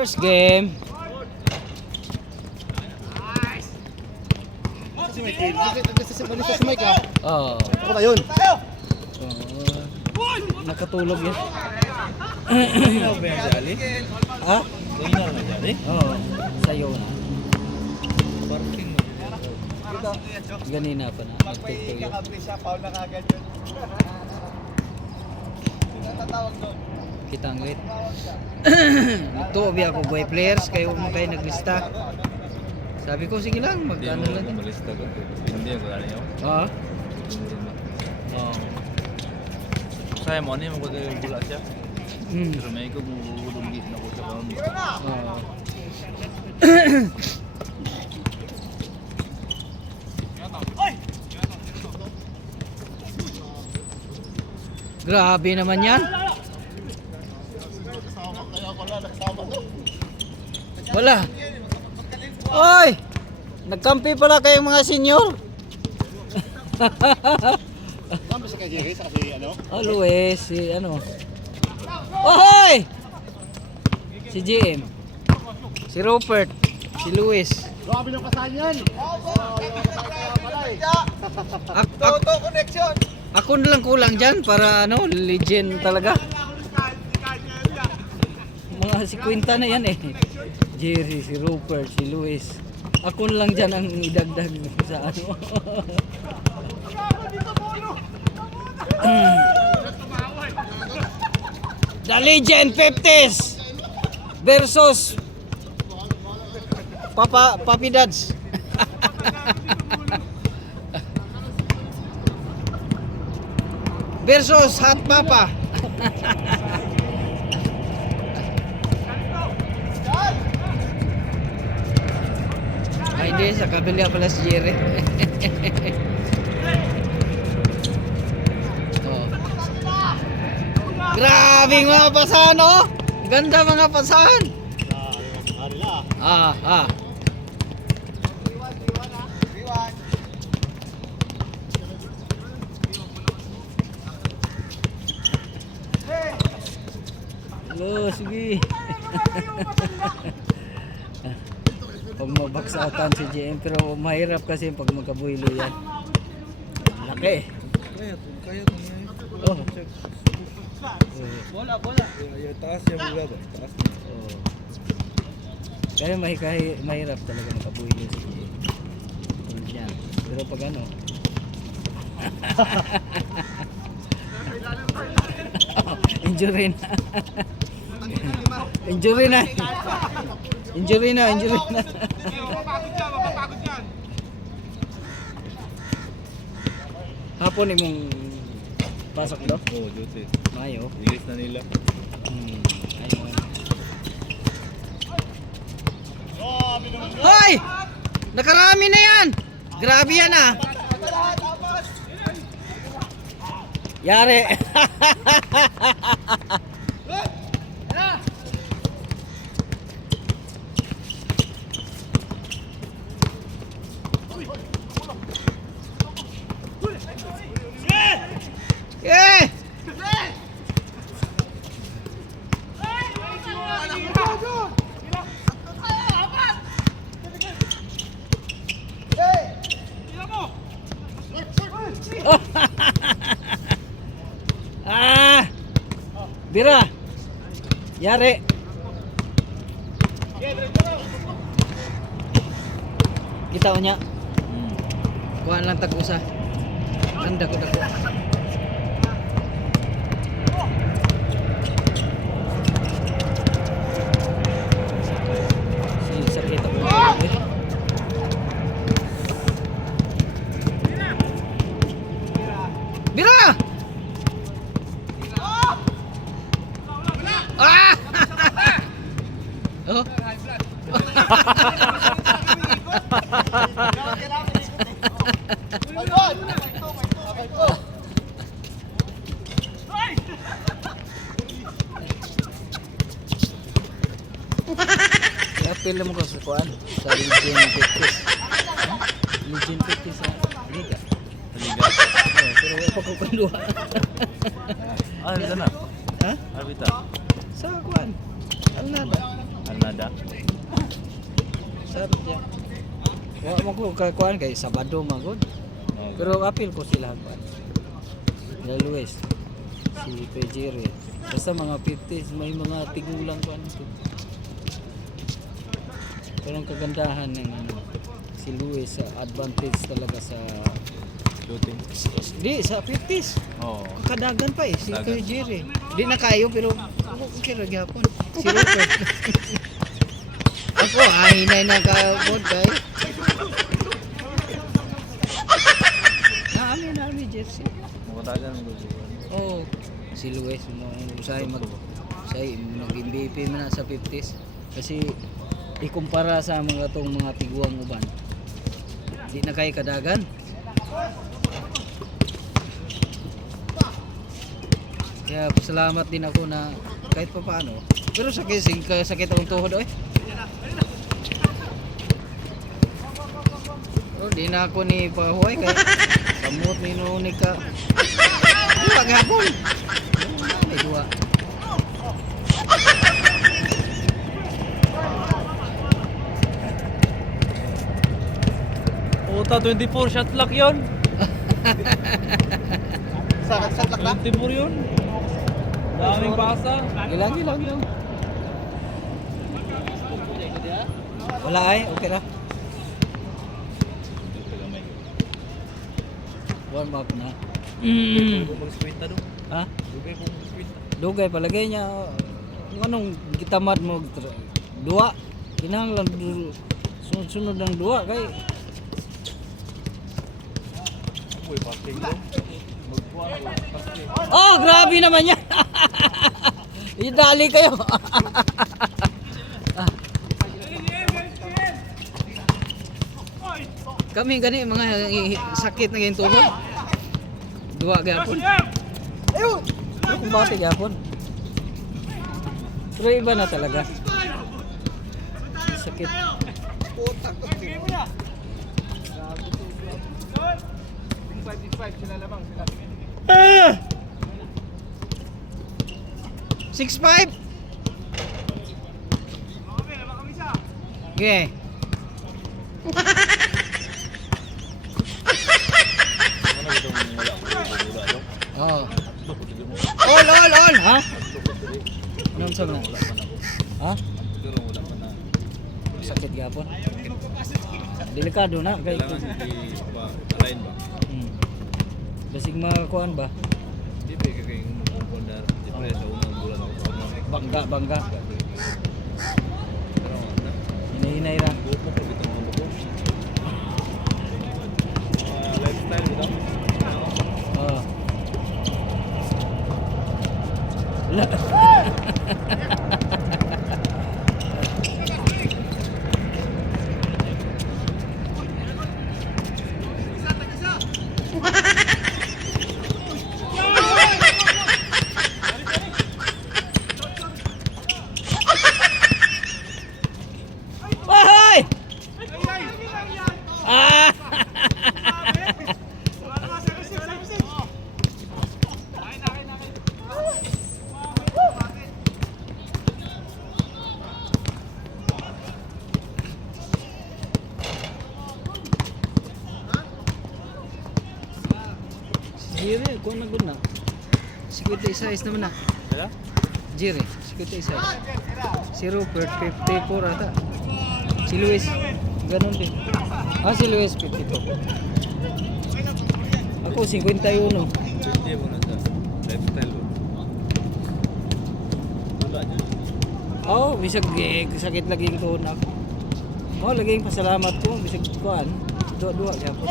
First game. Oh. Ako ba yun? Nakatulog yan. Ikaw ba yung jali? Ha? Ikaw na jali? Oo. Sayo na. Parking Ganina pa na. Nagtutuyo. Kita ang wait. Ito, obi ako boy players. Kayo mo kayo naglista. Sabi ko, sige lang. Magkano lang din. Malista ko. Hindi ako gano'n yun. Oo. Oo. Saya mo, ano yung magkada yung bula siya? Mm. Pero may ko bubulunggit na ko sa kanon. Oo. Grabe naman yan. Wala. Oy! Nagkampi pala kayong mga senior. Saan ba sa kay Jerry? Sa kasi ano? Oh, Luis, si ano. Ohoy! Si GM. Si Rupert. Si Luis. Grabe ng kasahan yan! Toto connection. Ako na lang kulang dyan para ano, legend talaga. Mga si Quinta na yan eh. Jerry, si Rupert, si Luis. Ako na lang dyan ang idagdag sa ano. The Legend 50s versus Papi Dads. Versus Hot Papa. Ay hindi, sa kabila pala si Jerry. Oh. Grabe mga pasahan oh. Ganda mga pasahan. Ah. Hello, sige. Pag mabaksatan si JM, pero mahirap kasi pag magkabuhilo yan. Laki. Kaya Oh. bola. Yung taas yung bula doon. Taas. Oh. Kaya mahirap talaga magkabuhilo si JM. Tulad yan. Pero pag ano, injury na. Injury na. Hapon imong pasok do? Oo, duty. Mayo. Ilis na nila. Ayun. Hoy! Nakarami na yan! Grabe yan ah! Yari! Eh! Ah! Bira! Yari! Kita niya. Kuhaan lang tag-usa. Ganda ko dako. Sakit ako. Bira! Ah! Oh. Apil mo ko sa kuan sa Legend 50s. Legend 50s sa Liga. Liga. Pero wala pa ko kanduha. Ah, ano na? Ha? Arbita. Sa kuan. Alnada. Alnada. mo ko kuan kay Sabado magod. Pero apil ko sila kuan. La Luis. Si Pejere. Basta mga 50s may mga tigulang kuan ito. Pero ang kagandahan ng ano, si Luis advantage talaga sa Shooting. di sa 50s. Oo. Kadagan pa eh si Dagan. Pejere. Di na kayo pero ako kira gyapon. Si Rupert. Ako hinay na ka pod kay. Nami jersey. Makatagan mo doon. Oh, si Luis mo usay nag-MVP man na sa 50s kasi ikumpara sa mga tong mga tiguang uban. Di na kay kadagan. Kaya pasalamat din ako na kahit pa paano. Pero sakit ang tuhod oy. Oh, di na ako ni pahuay kay kamot ni nunik ka. Dua gapon. May dua. Puta, 24 shot clock yun. Sa tlak na? 24 yun. Daming pasa. Ilang. Wala ay, okay na. Warm up na. Mag-sprinta doon. Ha? Dugay po mag-sprinta. Dugay palagay niya. Kung anong gitamad mo dua. Kinahanglan sunod-sunod ng dua kay Uy, parking doon. Magkuha na parking. oh, grabe naman yan. Idali kayo. Kami gani mga sakit na ganyan tuhod. Dua gapon. Ayun. Kung bakit gapon. Pero iba na talaga. Sakit. Ah! 6'5". Okay. Ano ito mong wala doon? Oh. All. Ha? Anong song na? Ha? Siguro wala pa na. Sakit gapon. Delikado na kay Kailangan i-align ba? basig makakuan ba? Di ba kaya yung pundar? Di ba sa unang bulan ako sa unang. Bangga. Pero ano? Hinahinay ra. Bupo ko bitong mga bupo. Lifestyle bitaw. Oh. Wala. Hoy! Ah! Jire, kung nagod na. 56 naman na. Kaya? Jire, 56. Si Rupert, 54 ata. Si Luis, ganun din. Si Luis, 52. Ako, 51. Hindi mo na sa lifestyle ba? Wala niya. Bisag sakit lagi yung tuhod na ako. Lagi yung pasalamat ko. Bisag kuan. Dua gyapon.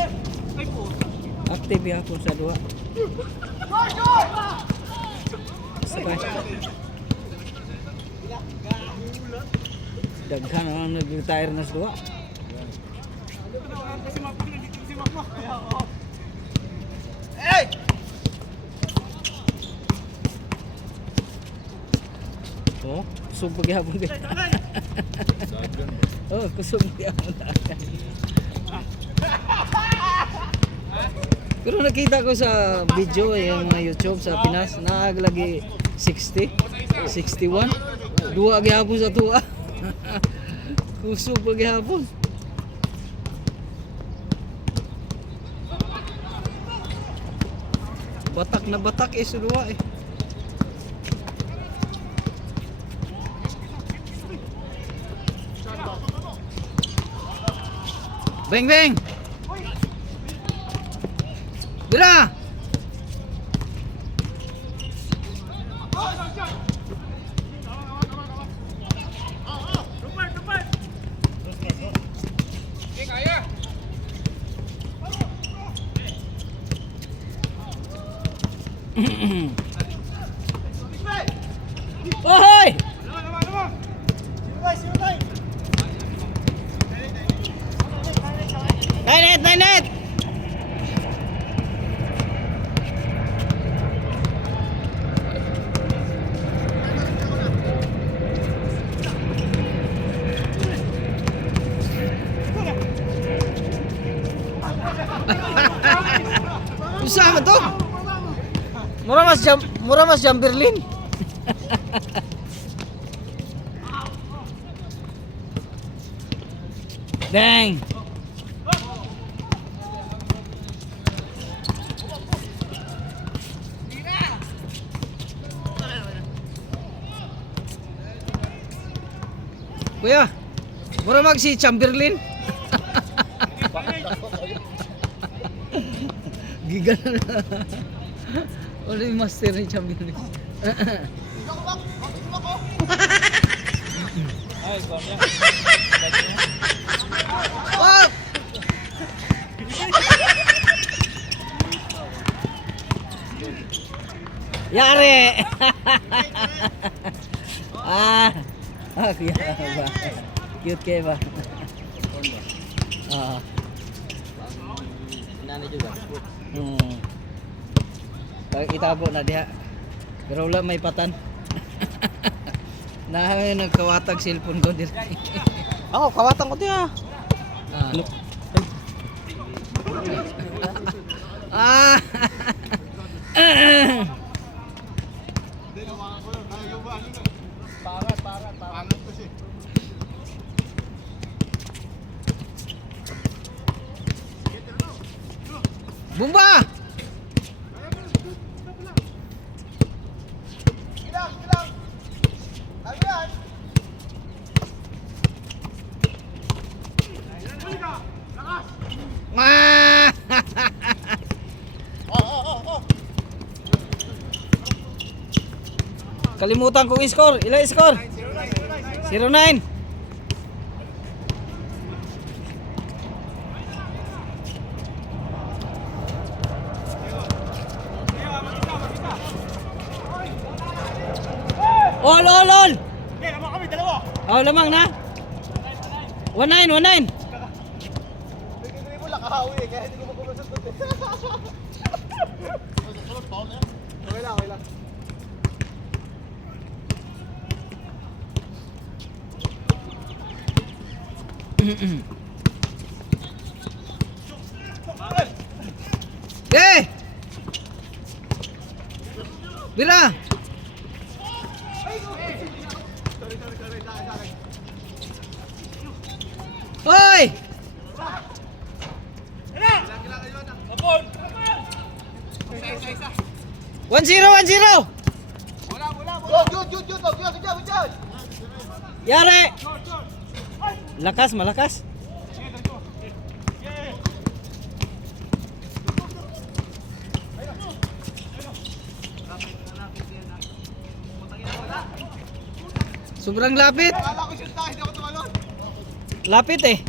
Active gyapon sa dua. Sabay. Daghan ang nag-retire na sa dua. Kusog paghihapon din. Dagan ba? Kusog paghihapon. Pero nakita ko sa video yung mga YouTube sa Pinas, naaglagi 60, 61. Dua gihapon sa tuwa. Kusog paghihapon. Batak na batak eh, suluwa eh. Beng beng. Bira. Ohoy! Kainet, kainet! Usama to? Mura mas jam Berlin. Dang. Kuya, mura mag si Chamberlain. Giga na. Ano yung master ni Chamberlain? Ay, kuwan niya. Oh! Yari! Kuya ba? Cute kayo ba? Inani juga. Itabo na diha. Pero wala may patan. Na nagkawatag cellphone ko dito. Ako, kawatan ko diya. Ah. Bumba! Ah! Kalimutan kong i-score. Ilan i-score? 0-9. All. Okay, lamang kami, dalawa. Oh, lamang na. 1-9. Bigay mo lang kahawi eh, kaya hindi ko makulusot doon. Okay lang. Eh! Bira! Hoy! 1-0! Yun. Yari! Lakas, malakas. Sobrang lapit. Akala ko shoot na, hindi ako tumalon. Lapit eh.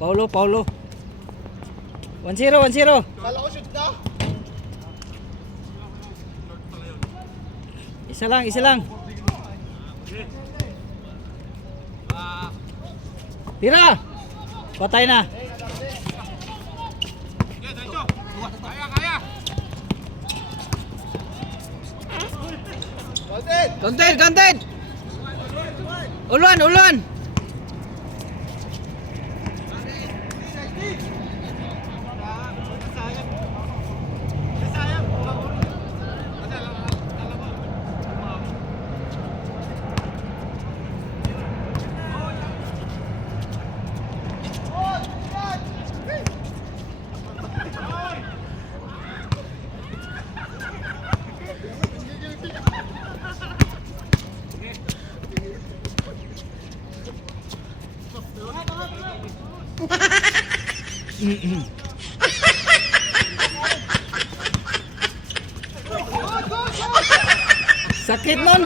Paulo. 1-0. Akala ko shoot na. Isa lang. Tira! Patay na. Content! Uluan! Sakit nun.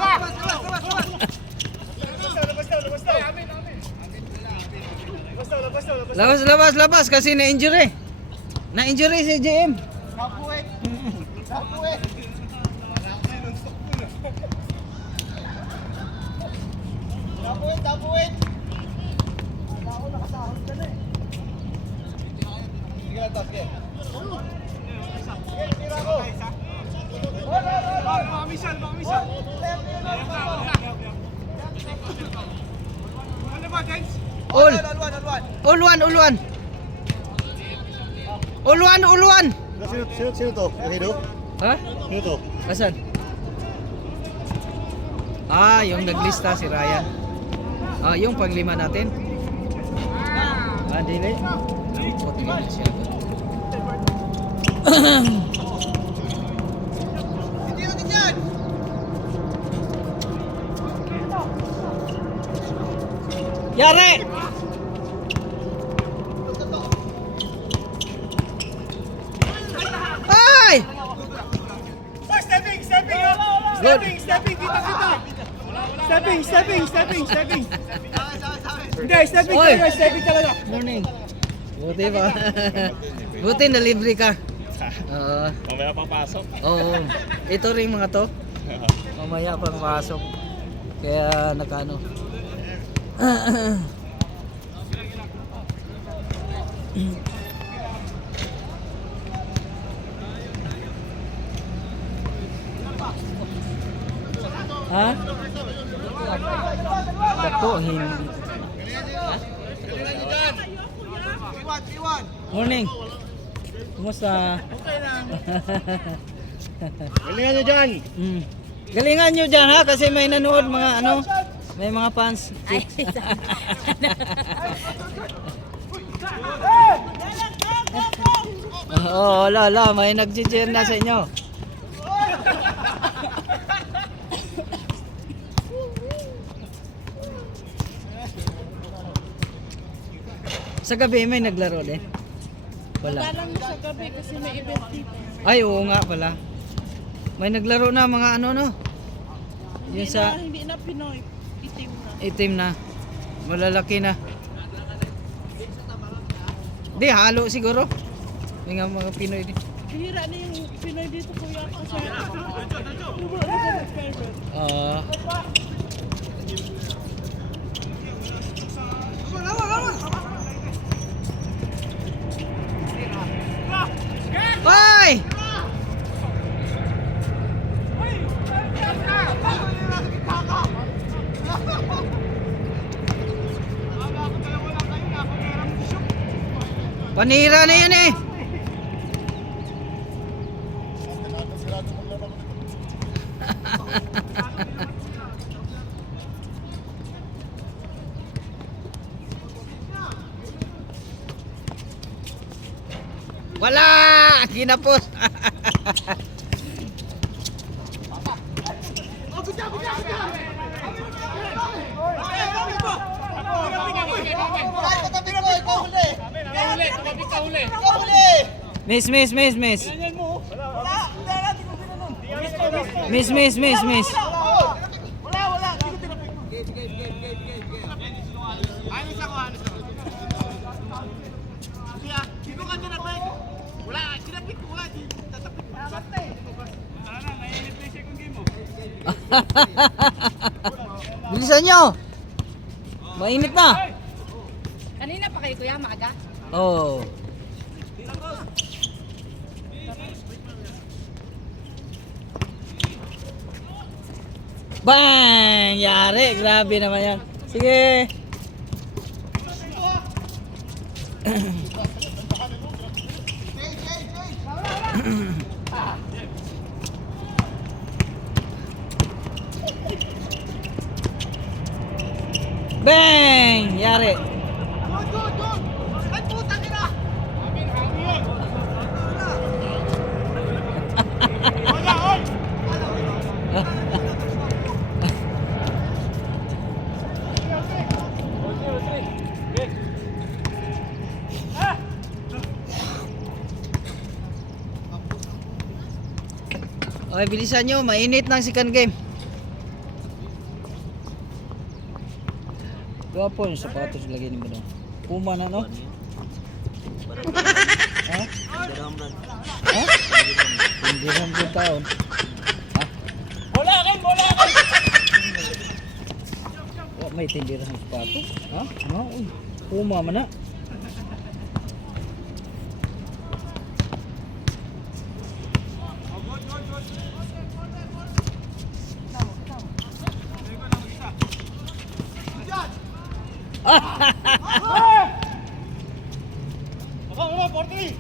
Labas kasi na-injury. Na-injury si JM. Kapuwet! Kapuwet! Kapuwet! Kapuwet! Wala ako nakasahod ka na eh. Sige lang to, sige. Sige, tira ko. Baka misal, baka misal. Ano ba, James? All. Alwan. Uluan. Sino to? Rido? Ha? Sino to? Asan? Yung naglista si Ryan. Yung panglima natin. Dili. Puti na siya. Hindi natin yan! Yari! Ay! Good. Stepping, kita. Stepping. Hindi, stepping Oy. talaga, stepping talaga. Morning. Buti pa. Buti na libre ka. Oo. Mamaya papasok. Oo. Ito rin mga to. Mamaya pang pasok. Kaya nakano. Ha? Dako hindi. Iwan. Morning. Kumusta? Galingan nyo dyan. Galingan nyo dyan ha kasi may nanood mga may mga fans. Wala, may nag-cheer na sa inyo. Sa gabi may naglaro din. Wala. Alam mo sa gabi kasi may event dito. Ay, oo nga pala. May naglaro na mga no. Yun sa Hindi na Pinoy. Itim na. itim na. Malalaki na. Di, halo siguro. May nga mga Pinoy din. Bihira na yung Pinoy dito kuya kasi. Ah. Hoy! Panira na yun eh. Wala! Kinapos! Miss. Miss. Bilisan nyo! Mainit na! Kanina pa kayo kuya, maaga? Oh. Bang! Yari! Grabe naman yan. Sige! Bang! Yari! Ay, puta ka na! Okay, bilisan nyo. Mainit ng second game. Gwapo yung sapatos lagi ni mo doon. Puma na, no? Ha? Ha? Hindi ram po taon. Ha? Bola kayo! May tindiran ng sapatos. Ha? No? Uy. Puma man na. Portre!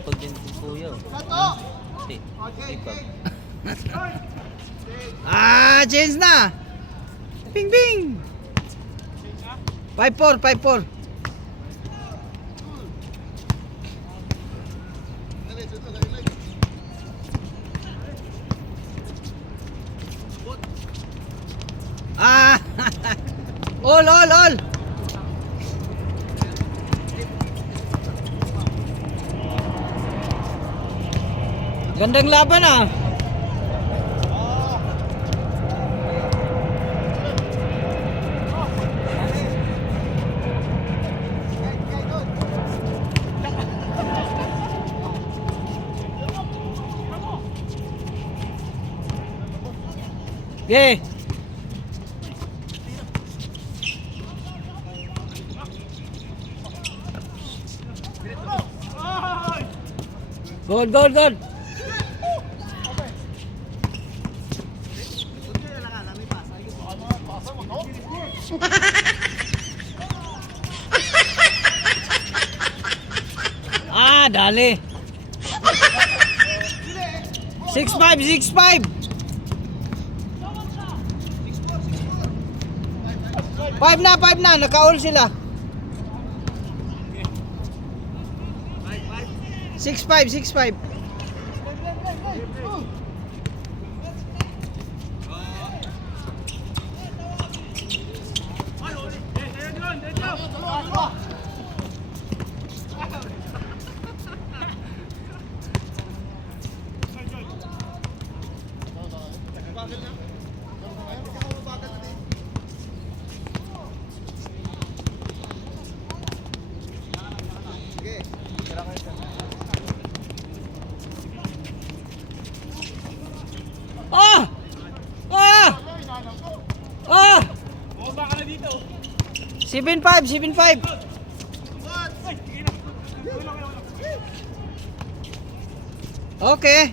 Pag din si Kuya. Change na! Ping ping! 5-4. All! Gandang laban ah. Okay. Good. Dali. 6-5. 5 na, naka-all sila. 6-5. Ah! 7-5. Okay.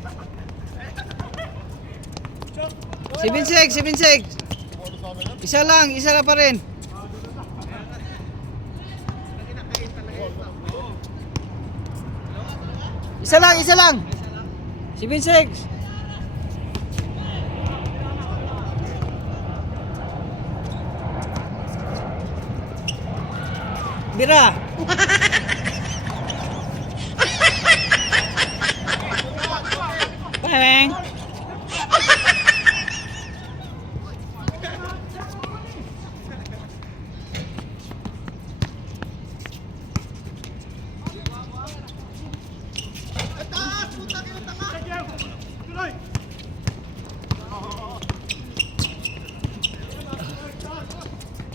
7-6. Isa lang pa rin. Isa lang. 7-6. Bira. Bang.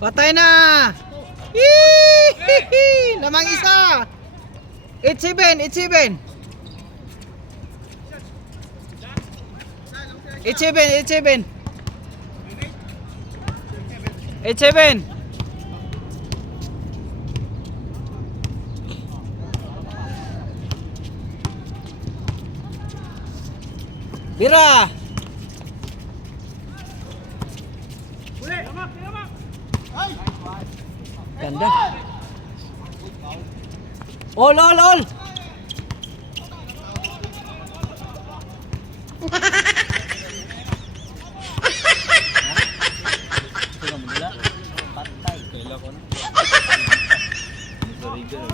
Patay na. Hihihi! Lamang isa. 8-7. 8-7. Bira. Ganda. All.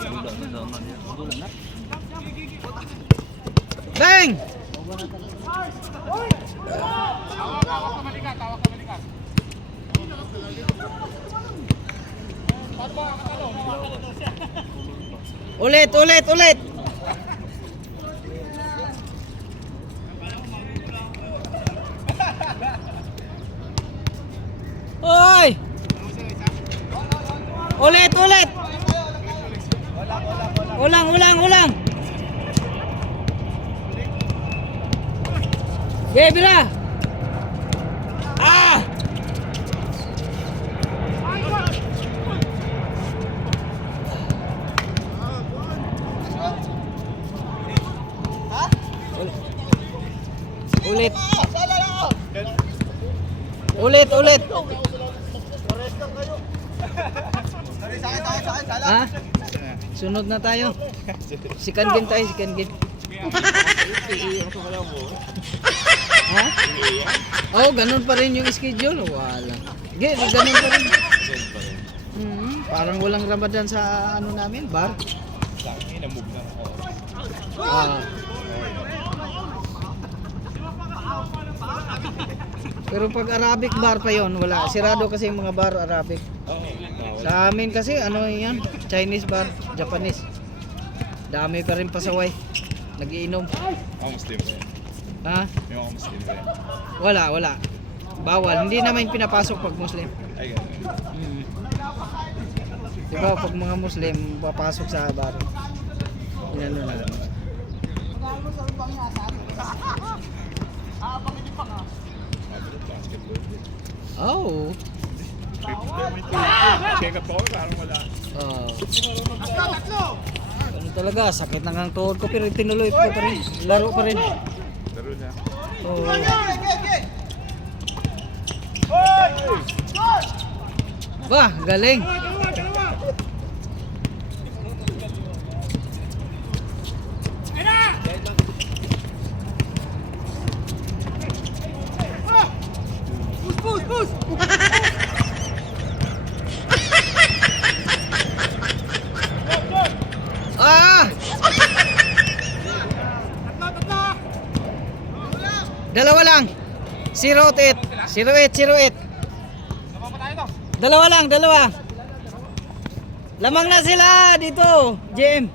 Bulan na daw na niya. Bulan na. Bang! Ulit, ulit, ulit. Hoy! Ulit, ulit. Ulang, ulang, ulang. Okay, Bira. Ah! Ulit. Ulit, ulit. Ha? Sunod na tayo. Si Kangin tayo, si Kangin. Ha? Oh, ganun pa rin yung schedule. Wala. Ganun pa rin. Parang walang Ramadan sa ano namin, bar. Sa akin, na-move na ako. Ah. Pero pag Arabic bar pa yon, wala. Sirado kasi yung mga bar Arabic. Sa amin kasi ano yan, Chinese bar, Japanese. Dami pa rin pasaway. Nagiinom. Ako Muslim ba yan? Ha? Yung ako Muslim ba yan? Wala, wala. Bawal. Hindi naman pinapasok pag Muslim. Ay, ganun. Diba pag mga Muslim papasok sa bar. Inano na. Oh. Check up ako, parang wala. Ano talaga, sakit na ng tuhod ko pero tinuloy ko pa rin. Laro pa rin. Laro na. Oh. Wah, galing. Ah! Dalawa lang. 08. 08. Dalawa lang, dalawa. Lamang na sila dito, JM.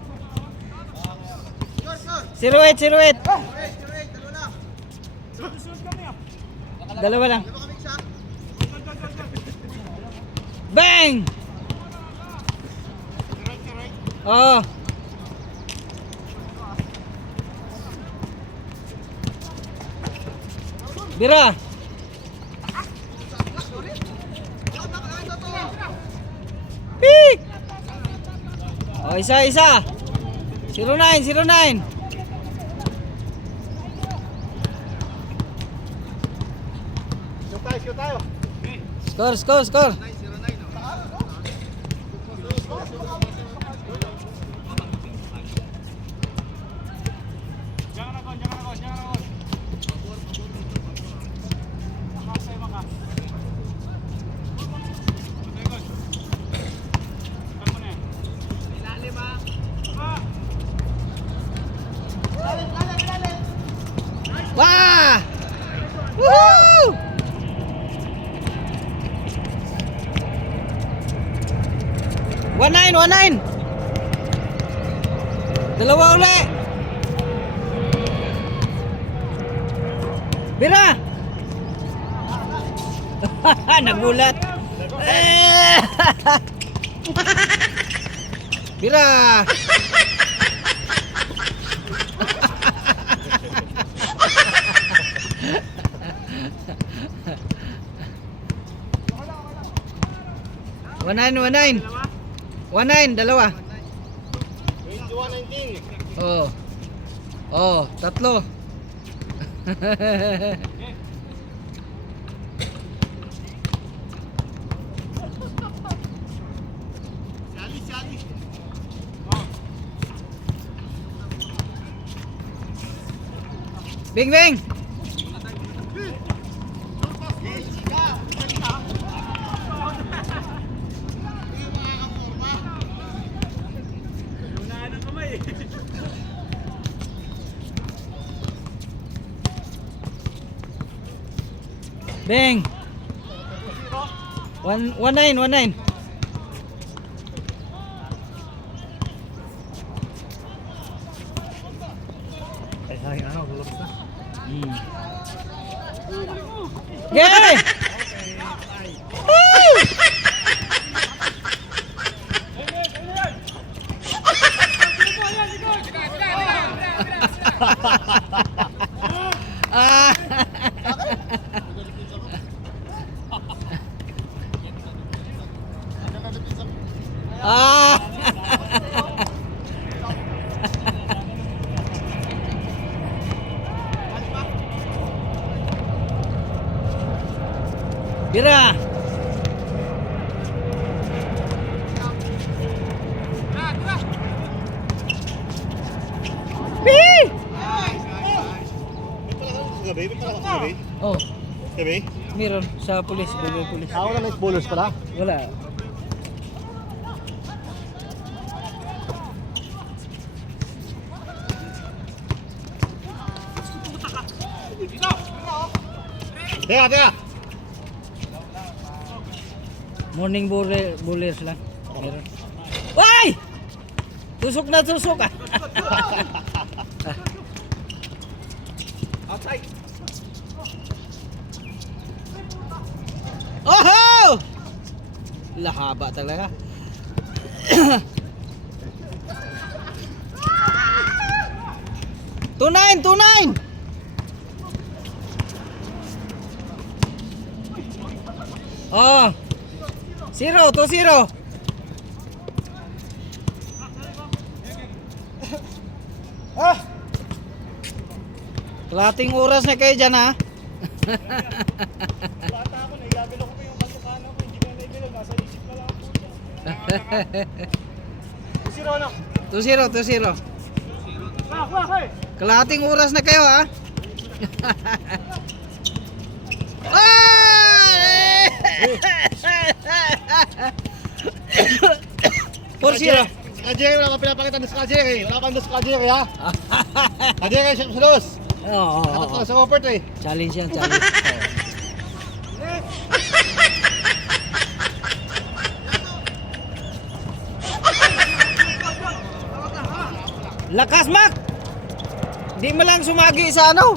08. Dalawa lang. Bang! Oh. Bira. Pik. Oh, isa. 09. Shoot tayo. Score. Wah! Woo! One nine. Dalawa uli. Bira. Nagulat. Bira. One nine, dalawa. 21-19. Oh, tatlo. Sali. Bing. Beng. 19. Ay, ano, gulog na. Yay! Woo! Ah. Ah. Bira. Wee! Gabi, may pala gabi. Oh, Gabi? meron sa pulis, bigay pulis. Wala na bonus pala. Wala. Teka. Morning bullers lang. Meron. Why? Tusok na tusok ah. Outside. Oh! Lahaba talaga. Tunay. Oh. 0-0. Ah! Kalating oras na kayo dyan ha. Bata ako, naiyabil ako yung masukano ko. Hindi ko na naiyabil. Nasa isip na lang po siya. 2-0 ano? 2-0. Kuha. Kalating oras na kayo ha. Ay! 4-0. Kajere, wala pa pinapakita ng Kajere. Wala pa ng Kajere, ha? Kajere, siya sa los. Oo. Dapat ka sa Whopper, eh. Challenge yan, challenge. Lakas, Mac! Di mo lang sumagi sa ano?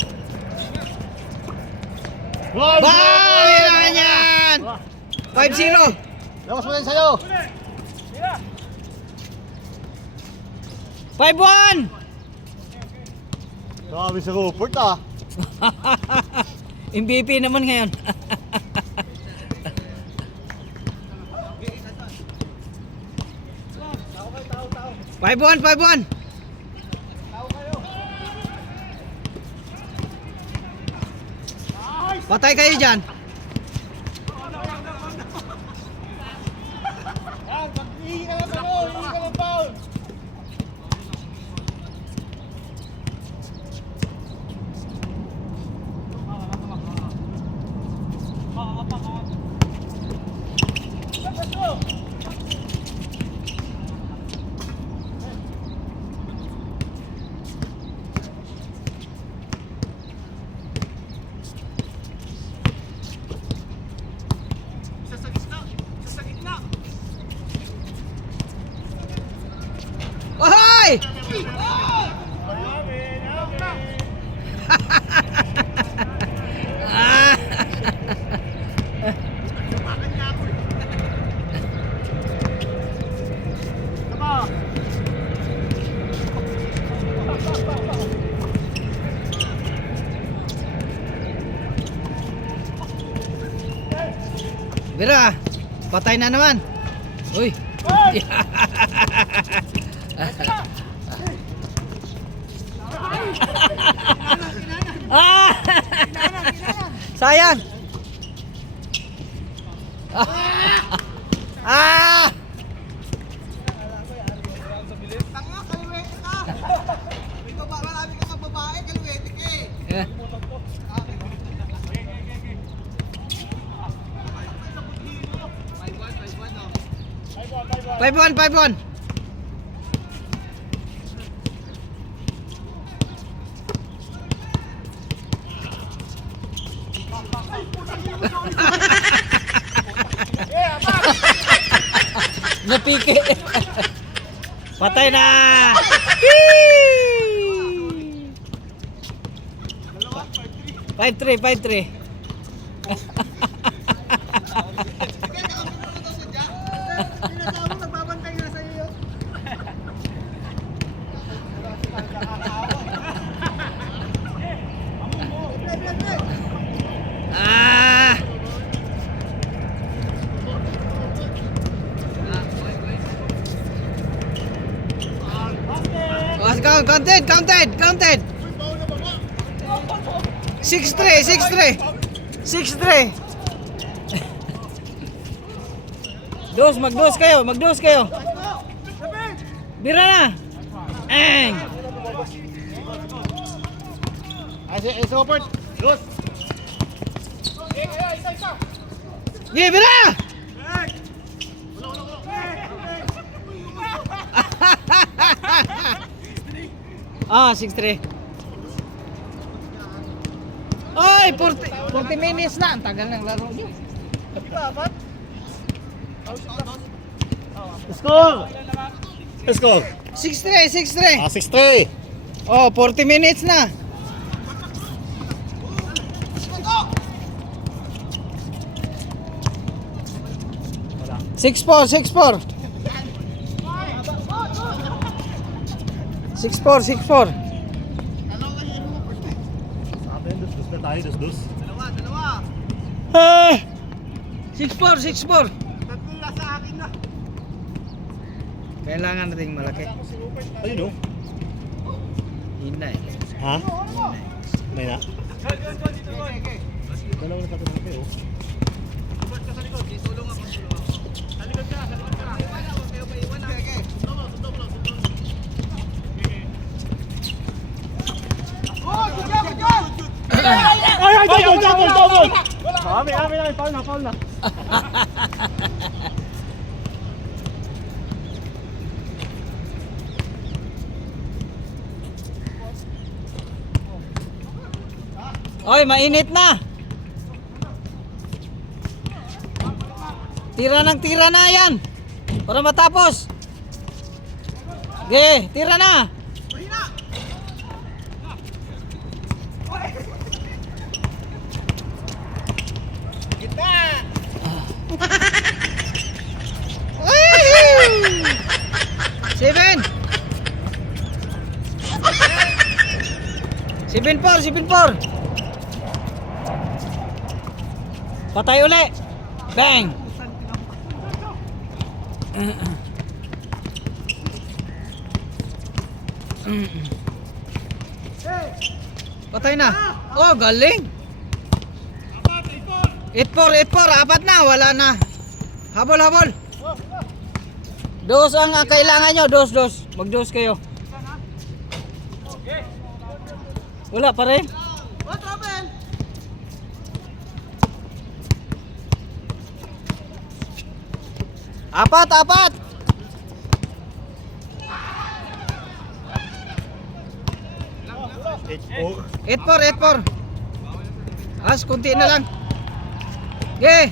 Bye! Kailangan yan! 5-0. Lakas mo din sa'yo. 5-1! Sabi sa Whopper, ah. MVP naman ngayon. Five one. Patay kayo dyan. Yan, pag-ihi ka lang sa'yo. Ihi ka lang foul. Ohoy! Ah! Bira, patay na naman. Uy. Ah! Sayang. Ah! Tanga, kaliwete ka. May baba, marami ka sa babae, kaliwete ka eh. Eh. Five one. piki. Patay na. 5-3, 5-3. Pinasama, nagbabantay nga sa iyo. Ah! Oh, counted. 6-3. Magdos kayo. Bira na. Eng. Ay, support. Los. Ye, bira. Ah, 6-3. Oy, 40 minutes na. Ang tagal ng laro niyo. Score. Score. 6-3. 6-3. Oh, 40 minutes na. Six four. 6-4. Sabi yung dus na tayo, dus. Ah! 6-4. Tatlo na sa akin na. Kailangan nating malaki. Ayun o. Hinay. Ha? May na? Dalawa na tatlo kayo. Double! Amin, foul na. Oy, mainit na. Tira na yan. Para matapos. Ge, tira na. Seven. 7-4. Patay uli. Bang. Patay na. Oh, galing. 8-4. Apat na. Wala na. Habol. Dos ang kailangan nyo. Dos. Mag-dos kayo. Wala pa rin. What happened? Apat. 8-4. As, kunti na lang. Ge.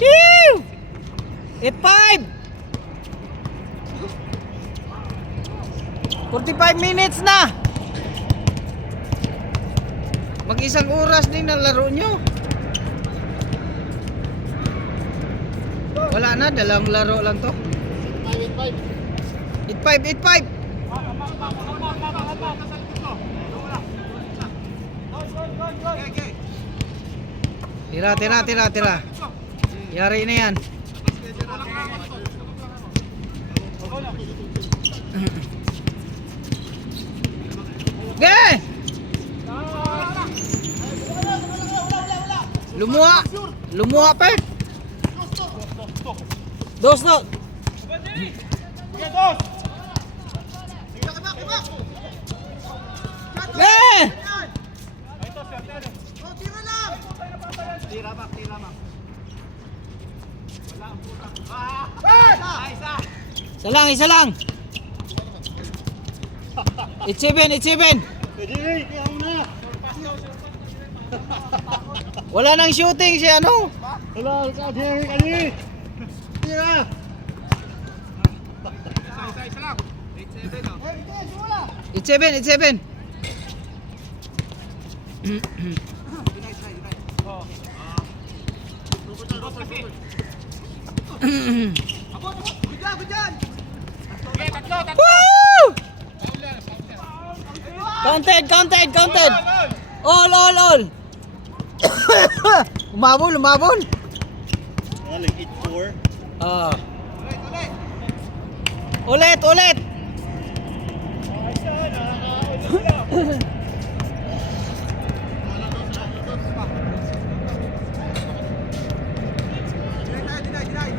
Ew! 8-5. 45 minutes na. Mag-isang oras din ang laro nyo. Wala na, dalawang laro lang to. 8-5. Tira. Yari na yan. Ge! Lumuha pa. Dos no. Eh! Oh, tira lang! Tira mak, tira mak. Isa lang. It's even. Pwede rin, kaya mo na. Wala nang shooting si ano. Wala, ka Jerry, kani. Tira. Isa lang. 8-7 oh. Eh, ito, simula! It's even. Bidyan! Woo! Counted. All. Umabol. Like 8-4. Ah. Ulit. Deny.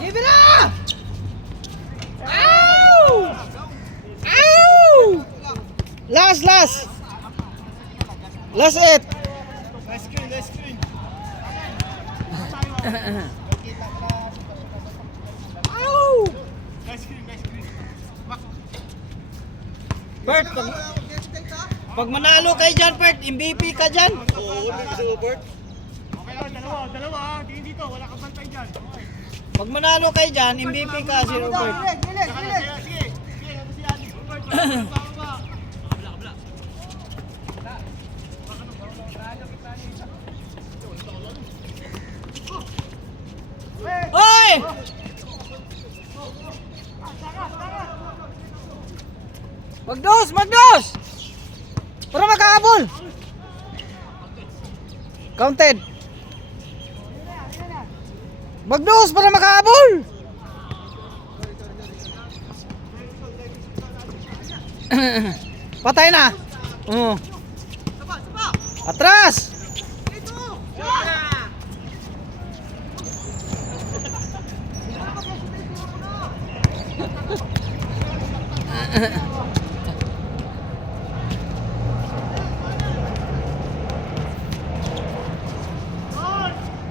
Give it up! Ow! Last. Last it. Nice screen. Ow! Nice screen. Bert, pag manalo kayo dyan, Bert, MVP ka dyan. Oo, gusto mo, Bert? Okay lang, dalawa. Tingin dito, wala kang bantay dyan. Pag manalo kayo dyan, MVP ka si Robert. Gilis! Sige, ano si Ali? Bert, baba. Hoy! Magdos! Para makakabol. Counted. Magdos para makakabol. Patay na. Atras.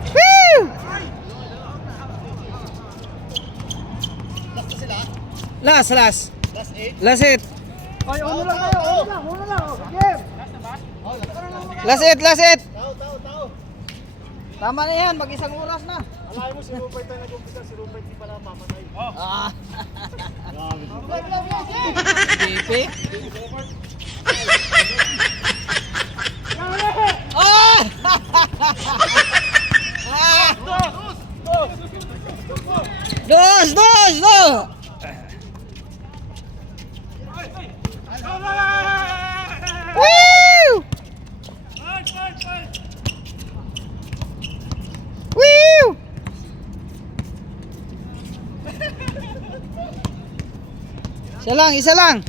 Woo! Last. Last 8. Last it. Ay, uno lang tayo! Uno lang! Game! Last it. Tao. Tama na yan, mag-isang oras na. Alayin mo si Rupert tayo nag-umpisa. Si Rupert di pala mamatay. Ah, Grabe. BP. Ah! Dos! Woo! Woo! Isa lang.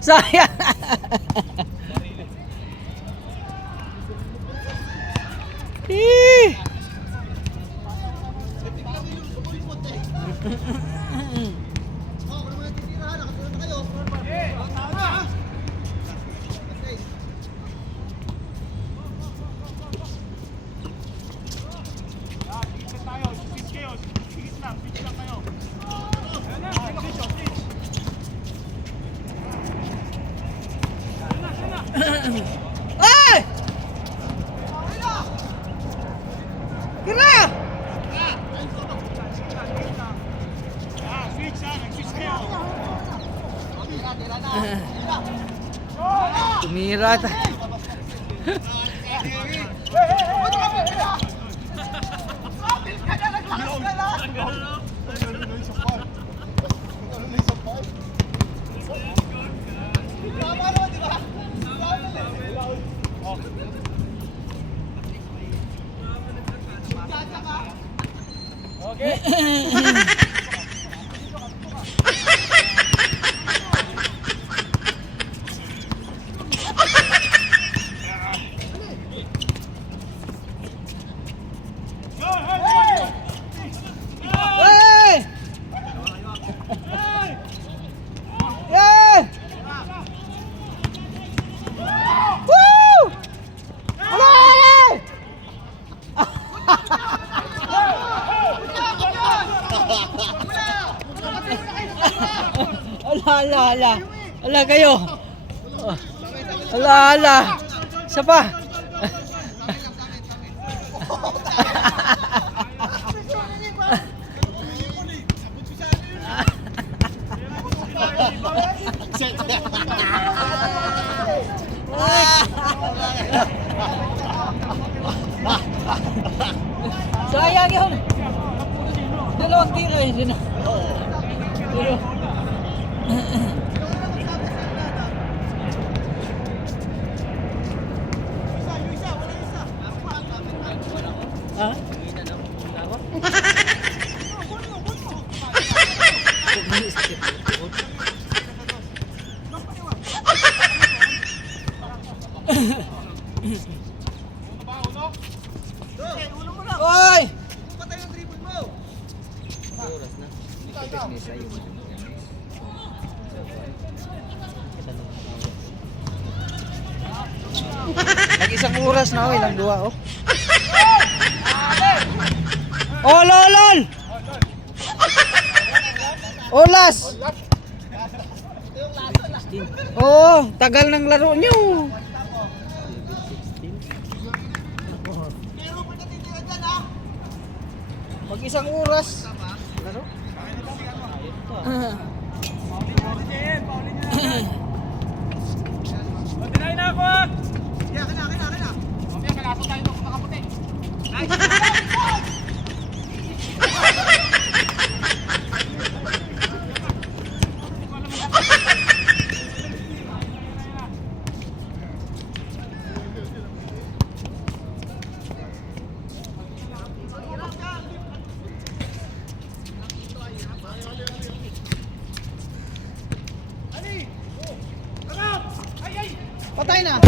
Sayang. Bata. Hey! Yeah! Woo! Wala! Ala kayo. Ala. Isa pa. Sayang yun. Dalawang tira yun. Pero ha? Oy! Patay yung dribble mo. Nag-isang oras na ako, ilang duwa, oh. Oh, lol! Olas! Oh, tagal ng laro nyo. Mag-isang oras. Laro? Patay na.